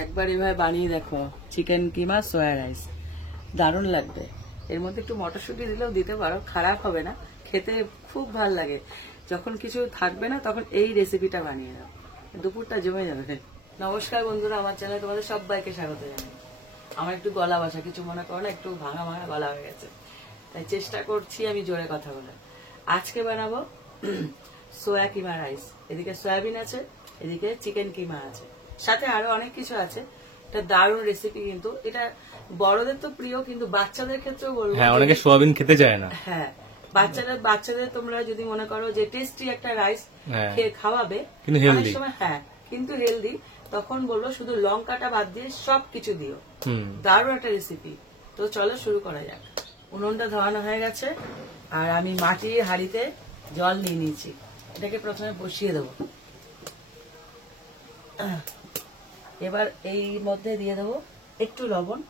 একবার এভাবে বানিয়ে দেখো চিকেন কিমা সোয়া রাইস, দারুণ লাগবে। এর মধ্যে একটু মটরশুঁটি দিলেও দিতে পারো, খারাপ হবে না, খেতে খুব ভালো লাগে। যখন কিছু থাকবে না তখন এই রেসিপিটা বানিয়ে দাও, দুপুরটা জমে যাবে। নমস্কার বন্ধুরা, আমার চ্যানেলে তোমাদের সবাইকে স্বাগত জানাই। আমার একটু গলা বসা, কিছু মনে করো না, একটু ভাঙা ভাঙা গলা হয়ে গেছে, তাই চেষ্টা করছি আমি জোরে কথা বলার। আজকে বানাবো সোয়া কিমা রাইস। এদিকে সয়াবিন আছে, এদিকে চিকেন কিমা আছে, সাথে আরো অনেক কিছু আছে। এটা দারুণ রেসিপি, কিন্তু এটা বড়দের তো প্রিয়, কিন্তু বাচ্চাদের ক্ষেত্রেও বলবো, হ্যাঁ, অনেকে সোয়াবিন খেতে চায় না। হ্যাঁ, বাচ্চাদের তোমরা যদি মনে করো যে টেস্টি একটা রাইস খেয়ে খাওয়াবে, অনেক সময় হ্যাঁ কিন্তু হেলদি, তখন বলবো শুধু লঙ্কাটা বাদ দিয়ে সবকিছু দিও। দারুণ একটা রেসিপি। তো চলো শুরু করা যাক। উনুনটা ধোয়ানো হয়ে গেছে, আর আমি মাটির হাঁড়িতে জল নিয়ে নিয়েছি। এটাকে প্রথমে বসিয়ে দেবো। এবার এই মধ্যে দিয়ে দেবো একটু লবণ।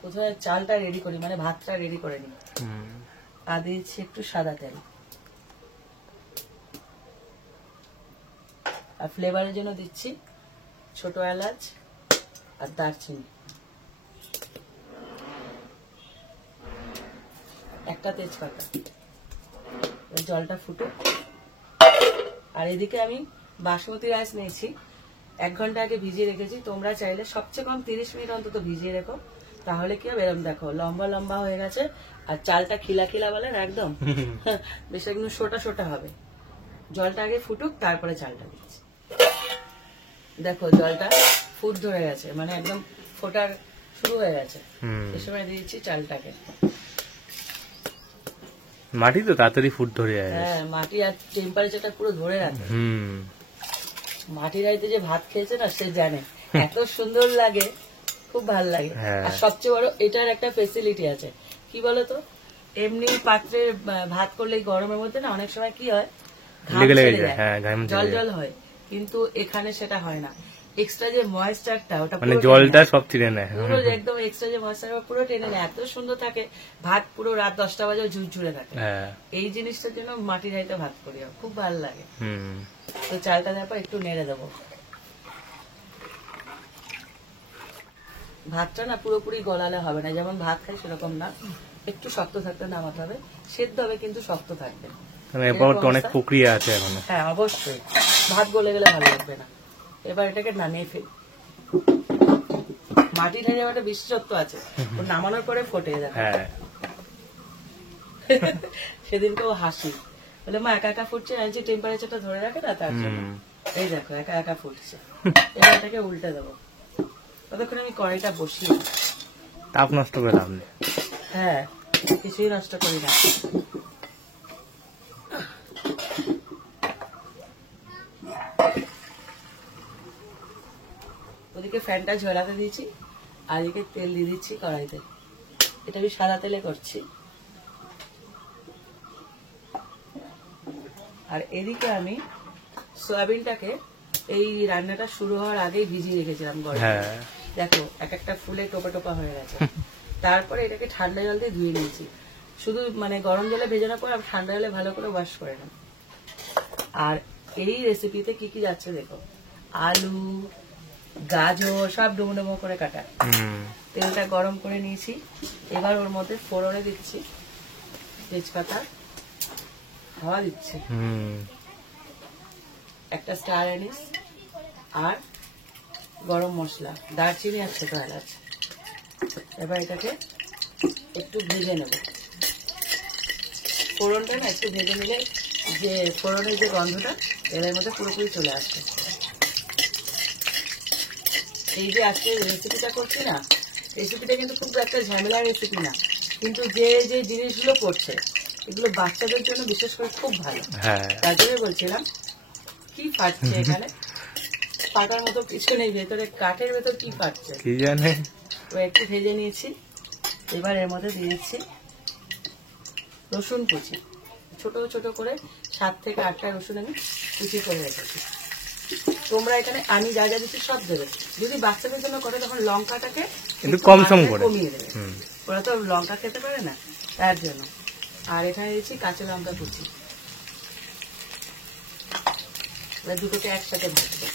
প্রথমে চালটা রেডি করি, মানে ভাতটা রেডি করে নিই। আর দিয়েছি একটু সাদা তেল, আর ফ্লেভারের জন্য দিচ্ছি ছোট এলাচ আর দারচিনি, একটা তেজপাতা। জলটা ফুটুক। আর এদিকে আমি বাসমতি রাইস নিয়েছি, 1 ঘন্টা আগে ভিজিয়ে রেখেছি। তোমরা চাইলে সবচেয়ে কম 30 মিনিট অন্তত ভিজিয়ে রেখো, তাহলে কি হবে, এরকম দেখো লম্বা লম্বা হয়ে গেছে, আর চালটা খিলা খিলা বলেন একদম, বেশ একদম সোটা সোটা হবে। জলটা আগে ফুটুক, তারপরে চালটা দিচ্ছি। দেখো জলটা ফুট ধরে গেছে, মানে একদম ফোটার শুরু হয়ে গেছে। এই সময় দিয়েছি চালটাকে। মাটি তো তাড়াতাড়ি ফুট ধরে যায়। হ্যাঁ, মাটি আর টেম্পারেচারটা পুরো ধরে রাখে। মাটির হাঁড়িতে যে ভাত খেয়েছে না, সে জানে এত সুন্দর লাগে, খুব ভালো লাগে। আর সবচেয়ে বড় এটার একটা ফেসিলিটি আছে, কি বলতো, এমনি পাত্রে ভাত করলে গরমের মধ্যে না অনেক সময় কি হয়, জল জল হয়, কিন্তু এখানে সেটা হয় না। এক্সট্রা যে ময়েশ্চারটা, ওটা মানে জলটা সব টেনে নেয়, পুরো একদম এক্সট্রা যে ময়েশ্চার পুরো টেনে নেয়। এত সুন্দর থাকে ভাত, পুরো রাত 10টা বাজে ঝুরঝুরে থাকে। এই জিনিসটার জন্য মাটির হাঁড়িতে ভাত করি, খুব ভালো লাগে। তো চালটা দেওয়ার পর একটু নেড়ে দেবো। ভাতটা না পুরোপুরি গলালে হবে না, যেমন ভাত খাই সেরকম না, একটু শক্ত থাকতে নামাতে হবে। সেদ্ধ হবে কিন্তু শক্ত থাকবে। অনেক প্রক্রিয়া আছে এখন। হ্যাঁ অবশ্যই, ভাত গলে গেলে ভালো লাগবে না। এবার এটাকে নামিয়ে ফেলি। মাটির হাঁড়ি একটা বিশেষত্ব আছে, ও নামানোর পরে ফোটে যাবে। সেদিনকে ও হাসি বলে, মা একা একা ফুটছে, আনছি টেম্পারেচারটা ধরে রাখে না, তার জন্য। এই দেখো একা একা ফুটছে। এবার এটাকে উল্টে দেবো। ততক্ষণ আমি কড়াইটা বসিয়ে, তাপ নষ্ট করে লাভ নেই। হ্যাঁ, কিছুই নষ্ট করি না। ওদিকে ফ্যানটা ঝরাতে দিয়েছি, আর এদিকে তেল দিয়ে দিচ্ছি কড়াইতে। এটা আমি সাদা তেলে করছি। আর এদিকে আমি সয়াবিনটাকে এই রান্নাটা শুরু হওয়ার আগেই ভিজিয়ে রেখেছিলাম গরমে। দেখো এক একটা ফুলে টোপা টোপা হয়ে গেছে। তারপরে এটাকে ঠান্ডা জল দিয়ে ধুয়ে নিয়েছি। শুধু মানে গরম জলে ভেজানোর পর ঠান্ডা জলে ভালো করে ওয়াশ করে নেব। আর এই রেসিপিতে কি কি যাচ্ছে দেখো, আলু, গাজর সব ডুমো ডুমো করে কাটা। তেলটা গরম করে নিয়েছি। এবার ওর মধ্যে ফোড়নে দিচ্ছি তেজপাতা, হাওয়া দিচ্ছে, একটা স্টার অ্যানিস, আর গরম মশলা, দারচিনি আর ছোট এলাচ। এবার এটাকে একটু ভেজে নেব। ফোড়নটা না একটু ভেজে নিলে যে ফোড়নের যে গন্ধটা এর মধ্যে পুরোপুরি চলে আসবে। এই যে আজকে রেসিপিটা করছি না, রেসিপিটা কিন্তু খুব একটা ঝামেলার রেসিপি না, কিন্তু যে যে জিনিসগুলো করছে এগুলো বাচ্চাদের জন্য বিশেষ করে খুব ভালো। তার জন্য বলছিলাম, কি ফাটছে এখানে, ফাটার মতো কিছু নেই, ভেতরে কাঠের ভেতর কি ফাটছে কি জানে। তো একটু ভেজে নিয়েছি। এবার এর মধ্যে দিয়েছি রসুন কুচি, ছোট ছোট করে 7 থেকে 8টা রসুন আমি কুচি করে রেখেছি। তোমরা এখানে আমি যা যা দিচ্ছি সব দেবে। যদি বাচ্চাদের জন্য করে তখন লঙ্কাটাকে একটু কম সম করে কমিয়ে দেবে, ওরা তো লঙ্কা খেতে পারে না, তার জন্য। আর এখানে দিচ্ছি কাঁচা লঙ্কা কুচি। দুটোকে একসাথে ভাজবো।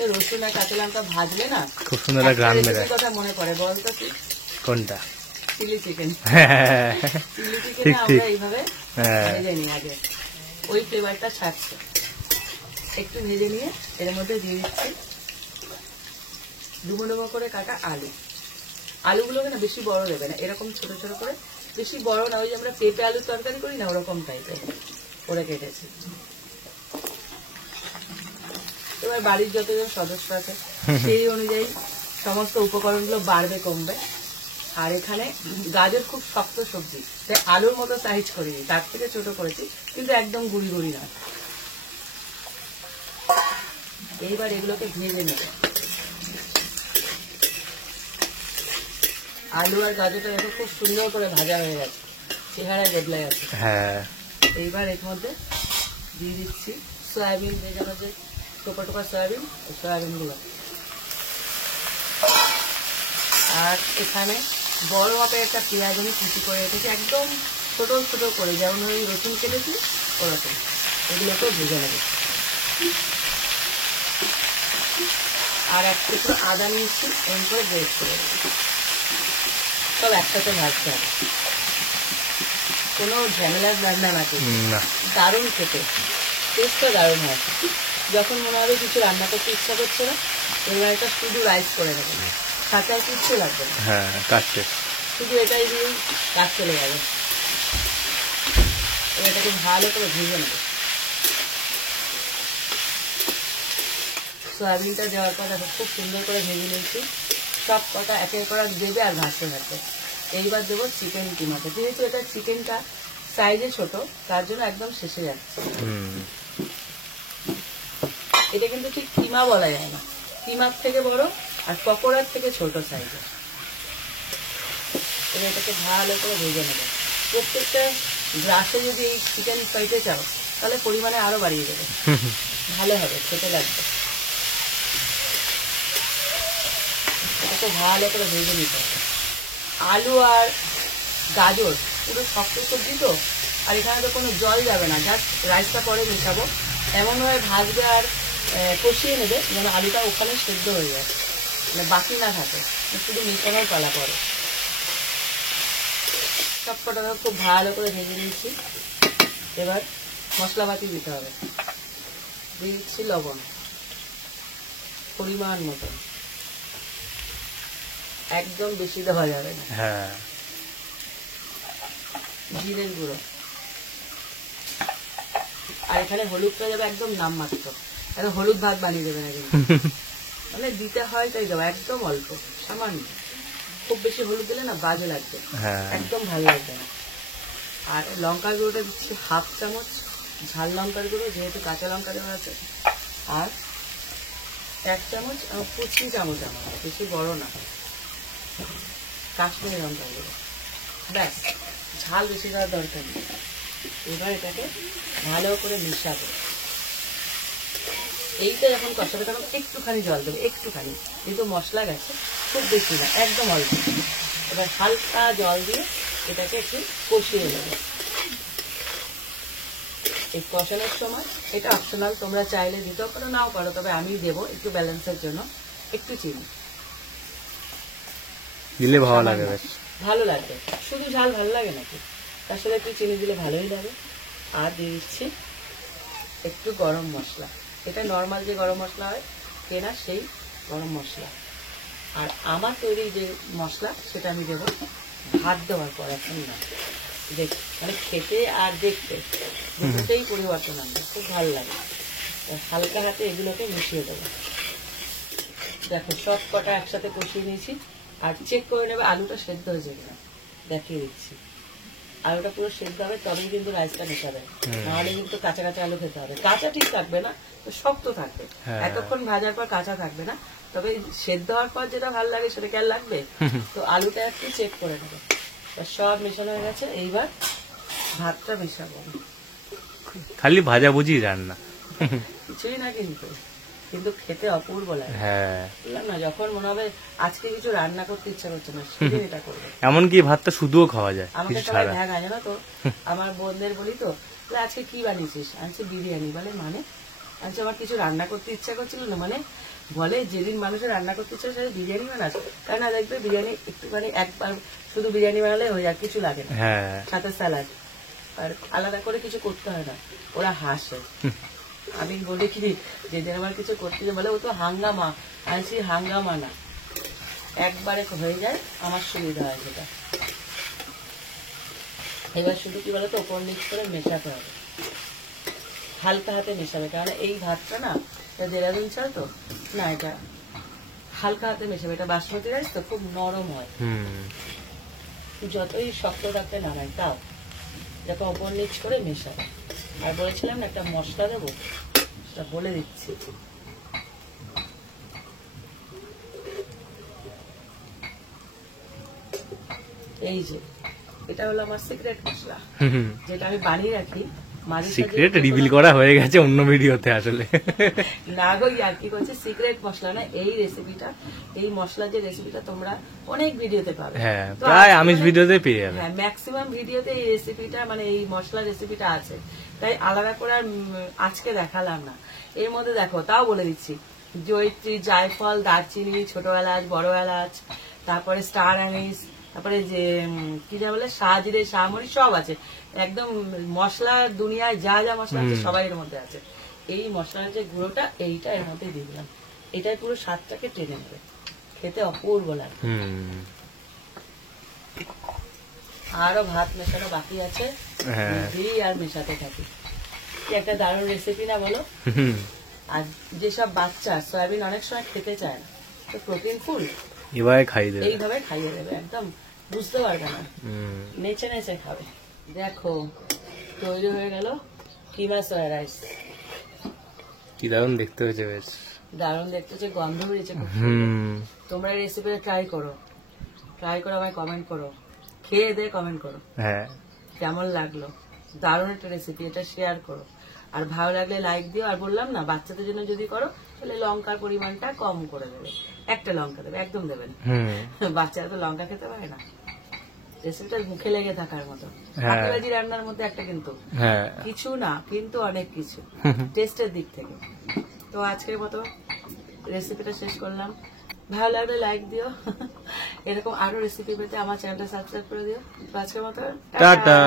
এই রসুন আর কাঁচা লঙ্কা ভাজলে না খুব সুন্দর একটা গ্রাম বেরোয়। কথা মনে পড়ে, বলতো কি? কোনটা? Chilli chicken. চিলি ঠিক চিকেনে ঠিক। আমরা এইভাবে হ্যাঁ ভেজে নিই আগে, ওই ফ্লেভারটা ছাড়ছে। একটু ভেজে নিয়ে এর মধ্যে দিয়ে দিচ্ছি ডুবো ডুবো করে কাটা আলু। আলুগুলোকে না বেশি বড় দেবে না, এরকম ছোট ছোট করে, বেশি বড় না, ওই যে আমরা পেঁপে আলুর তরকারি করি না ওরকম টাইপের করে কেটেছি। এবার বাড়ির যতজন সদস্য আছে সেই অনুযায়ী সমস্ত উপকরণগুলো বাড়বে কমবে। আর এখানে গাজর খুব শক্ত সবজি, তাই আলুর মতো সাইজ করিনি, তার থেকে ছোট করেছি, কিন্তু একদম গুড়ি গুড়ি না। এইবার এগুলোকে ভেজে নেবে। আলু আর গাজরটা দেখো খুব সুন্দর করে ভাজা হয়ে গেছে, চেহারায় বদলে গেছে। হ্যাঁ এইবার এর মধ্যে দিয়ে দিচ্ছি সয়াবিন, ভেজানো যে টোপা টোপা সয়াবিন, ওই সয়াবিন গুলো। আর এখানে বড় মাপের একটা পেঁয়াজ আমি কুচি করে রেখেছি, একদম ছোট ছোট করে, যেমন ওই রসুন কেটেছি ওরকম। এগুলোকেও ভেজে নেবে। আর এক টুকরো আদা নিয়েছি, এমন করে গ্রেট করে দেবো। সব একসাথে ভাজতে হবে, কোনো ঝামেলার রান্না না কিন্তু না দারুণ খেতে, টেস্টটা দারুণ হয়। যখন মনে হবে কিছু রান্না করতে ইচ্ছা করছে না, এবার একটা শুধু রাইস করে নেবে, সাথে আর কিচ্ছু লাগবে না, হ্যাঁ কাটছে। শুধু এটাই দিয়েই কাজ চলে যাবে। এবার এটাকে ভালো করে ভেজে নেবে। সয়াবিনটা দেওয়ার পর দেখো খুব সুন্দর করে ভেজে নিয়েছি, সব কটা একের পর এক দেবে আর ভাজতে থাকবে। এইবার দেবো চিকেন কিমাতে, যেহেতু এটা চিকেনটা সাইজে ছোট তার জন্য একদম শেষে যাচ্ছে। হুম এটা কিন্তু ঠিক কিমা বলা যায় না, কিমার থেকে বড় আর পকোড়ার থেকে ছোট সাইজের। এবার এটাকে ভালো করে ভেজে নেবে। প্রত্যেকটা গ্রাসে যদি এই চিকেন পাইতে চাও তাহলে পরিমাণে আরো বাড়িয়ে দেবে, ভালো হবে, খেতে লাগবে। এটাকে ভালো করে ভেজে নিতে হবে। আলু আর গাজর পুরো শক্ত সবজি তো, আর এখানে তো কোনো জল যাবে না, জাস্ট রাইসটা পরে মেশাবো, এমনভাবে ভাজবে আর কষিয়ে নেবে যেন আলুটা ওখানে সেদ্ধ হয়ে যায়, মানে বাকি না থাকে, শুধু মেশানোর পালা পরে। সব কটা খুব ভালো করে ভেজে নিয়েছি। এবার মশলাপাতি দিতে হবে। দিয়ে দিচ্ছি লবণ পরিমাণ মতো, একদম বেশি দেওয়া যাবে না। হ্যাঁ জিরের গুঁড়ো, আর এখানে হলুদটা যাবে একদম নামমাত্র, একদম হলুদ ভাত বানিয়ে দেবে না কিন্তু, মানে দিতে হয় তাই দেবো, একদম অল্প সামান্য, খুব বেশি হলুদ দিলে না বাজে লাগবে, হ্যাঁ একদম ভালো লাগবে না। আর লঙ্কার গুঁড়োটা দিচ্ছি 1/2 চামচ, ঝাল লঙ্কার গুঁড়ো যেহেতু কাঁচা লঙ্কা দেওয়া আছে, আর 1 চামচ কুচি চামচ, আমার বেশি বড় না, কাশ্মীরি লঙ্কার গুঁড়ো, ব্যাস, ঝাল বেশি দেওয়ার দরকার নেই। এবার এটাকে ভালো করে মিশাবে। এইটা যখন কষাবে তখন একটুখানি জল দেবে, একটুখানি, যেহেতু মশলা গেছে, খুব বেশি না, একদম অল্প। এবার হালকা জল দিয়ে এটাকে একটু কষিয়ে নেবে। এই কষানোর সময় এটা অপশনাল, তোমরা চাইলে দিতেও পারো নাও পারো, তবে আমি দেবো একটু ব্যালেন্সের জন্য একটু চিনি দিলে ভালো লাগে বেশ। ভালো লাগবে, শুধু ঝাল ভালো লাগে নাকি, তার সাথে একটু চিনি দিলে ভালোই লাগে। আর দিয়ে দিচ্ছি একটু গরম মশলা, এটা নর্মাল যে গরম মশলা হয় কেনা সেই গরম মশলা। আর আমার তৈরি যে মশলা সেটা আমি দেবো ভাত দেওয়ার পর, এখন না, দেখ মানে খেতে আর দেখতে দুটোতেই পরিবর্তন আনবে, খুব ভালো লাগে। হালকা হাতে এগুলোকে মিশিয়ে দেবো। দেখো সব কটা একসাথে কষিয়ে নিয়েছি, আর চেক করে নেবে আলুটা সেদ্ধ হয়েছে কিনা, দেখিয়ে দিচ্ছি। আলুটা পুরো সেদ্ধ হবে তবেই কিন্তু রাইসটা মেশাবে, নাহলে কিন্তু কাঁচা কাঁচা আলু খেতে হবে। কাঁচা ঠিক থাকবে না, তো শক্ত থাকবে, এতক্ষণ ভাজার পর কাঁচা থাকবে না, তবে সেদ্ধ হওয়ার পর যেটা ভালো লাগে সেটা কি আর লাগবে। তো আলুটা একটু চেক করে নেবে। সব মেশানো হয়ে গেছে, এইবার ভাতটা মেশাবো। খালি ভাজাভুজি রান্না, কিছুই না কিন্তু, কিন্তু খেতে অপূর্ব লাগে। হ্যাঁ বললাম না, যখন মনে হবে আজকে কিছু রান্না করতে ইচ্ছা করছে না, সেদিন এটা করবে। এমনকি ভাতটা শুধুও খাওয়া যায় আমাকে কিছু সবাই ছাড়া। ধ্যান জানো তো, আমার বোনদের বলি তো, বলে, আজকে কি বানিয়েছিস? আনছি বিরিয়ানি। বলে মানে? আনছি আমার কিছু রান্না করতে ইচ্ছা করছিল না, মানে বলে যেদিন মানুষের রান্না করতে চায় সেদিন বিরিয়ানি বানাস, তাই না? দেখবে বিরিয়ানি একটুখানি একবার শুধু বিরিয়ানি বানালে হয়ে যায়, কিছু লাগে না, হ্যাঁ সাথে স্যালাড, আর আলাদা করে কিছু করতে হয় না। ওরা হাসে। আমি বলি কি যেদিন আমার কিছু করতে যায় বলে ও তো হাঙ্গামা, আনছি হাঙ্গামা না, একবারে হয়ে যায়, আমার সুবিধা হয় সেটা। এবার শুধু কি বলতো ওপর নিচ করে মেশাতে হবে, হালকা হাতে মেশাবে, কারণ এই ভাতটা না এটা দেরাদুন চাল তো না, এটা হালকা হাতে মেশাবে, এটা বাসমতি রাইস তো খুব নরম হয়, যতই শক্ত রাখতে নামায় তাও যখন ওপর নিচ করে মেশাবে। আর বলেছিলাম না একটা মশলা দেবো, সেটা বলে দিচ্ছি। এই যে এটা হলো আমার সিক্রেট মশলা, যেটা আমি বানিয়ে রাখি। সিক্রেট রিভিল করা হয়ে গেছে অন্য ভিডিওতে আসলে। না গো, আর কি করছে, সিক্রেট মশলা না এই রেসিপিটা, এই মশলা যে রেসিপিটা তোমরা অনেক ভিডিওতে পাবে, হ্যাঁ প্রায় আমিষ ভিডিওতে পেয়ে যাবে। হ্যাঁ ম্যাক্সিমাম ভিডিওতে এই রেসিপিটা মানে এই মশলা রেসিপিটা আছে, তাই আলাদা করে আর আজকে দেখালাম না। এর মধ্যে দেখো তাও বলে দিচ্ছি, জয়িত্রী, জায়ফল, দারচিনি, ছোট এলাচ, বড় এলাচ, তারপরে স্টার অ্যানিস, তারপরে যে কি যা বলে শাহজিরে, শাহমরি সব আছে, একদম মশলার দুনিয়ায় যা যা মশলা আছে সবাই এর মধ্যে আছে। এই মশলার যে গুঁড়োটা এইটা এর মধ্যে দিয়ে দিলাম, এটাই পুরো স্বাদটাকে টেনে নেবে, খেতে অপূর্ব লাগে। আরো ভাত মেশানো বাকি আছে, দিই আর মেশাতে থাকি। কি একটা দারুণ রেসিপি না বলো? আর যেসব বাচ্চা সয়াবিন অনেক সময় খেতে চায় না, তো প্রোটিন ফুল এভাবে খাইয়ে দেবে, এইভাবে খাইয়ে দেবে, একদম বুঝতে পারবে না, নেচে নেচে খাবে। দেখো তৈরি হয়ে গেল কিমা সয়া রাইস। কি দারুণ দেখতে হয়েছে, বেশ দারুণ দেখতে হচ্ছে, গন্ধ বেরিয়েছে খুব সুন্দর। তোমরা এই রেসিপিটা ট্রাই করো, ট্রাই করে আমায় কমেন্ট করো, খেয়ে দিয়ে কমেন্ট করো হ্যাঁ কেমন লাগলো। দারুণ একটা রেসিপি, এটা শেয়ার করো, আর ভালো লাগলে লাইক দিও। আর বললাম না, বাচ্চাদের জন্য যদি করো তাহলে লঙ্কার পরিমাণটা কম করে দেবে, একটা লঙ্কা দেবে, একদম দেবে না, বাচ্চারা তো লঙ্কা খেতে পারে না। রেসিপিটা মুখে লেগে থাকার মতো, কাকিবাজি রান্নার মধ্যে একটা, কিন্তু কিছু না, কিন্তু অনেক কিছু টেস্টের দিক থেকে। তো আজকের মতো রেসিপিটা শেষ করলাম, ভালো লাগলে লাইক দিও, এরকম আরো রেসিপি পেতে আমার চ্যানেলটা সাবস্ক্রাইব করে দিও। তো আজকের মতো টাটা।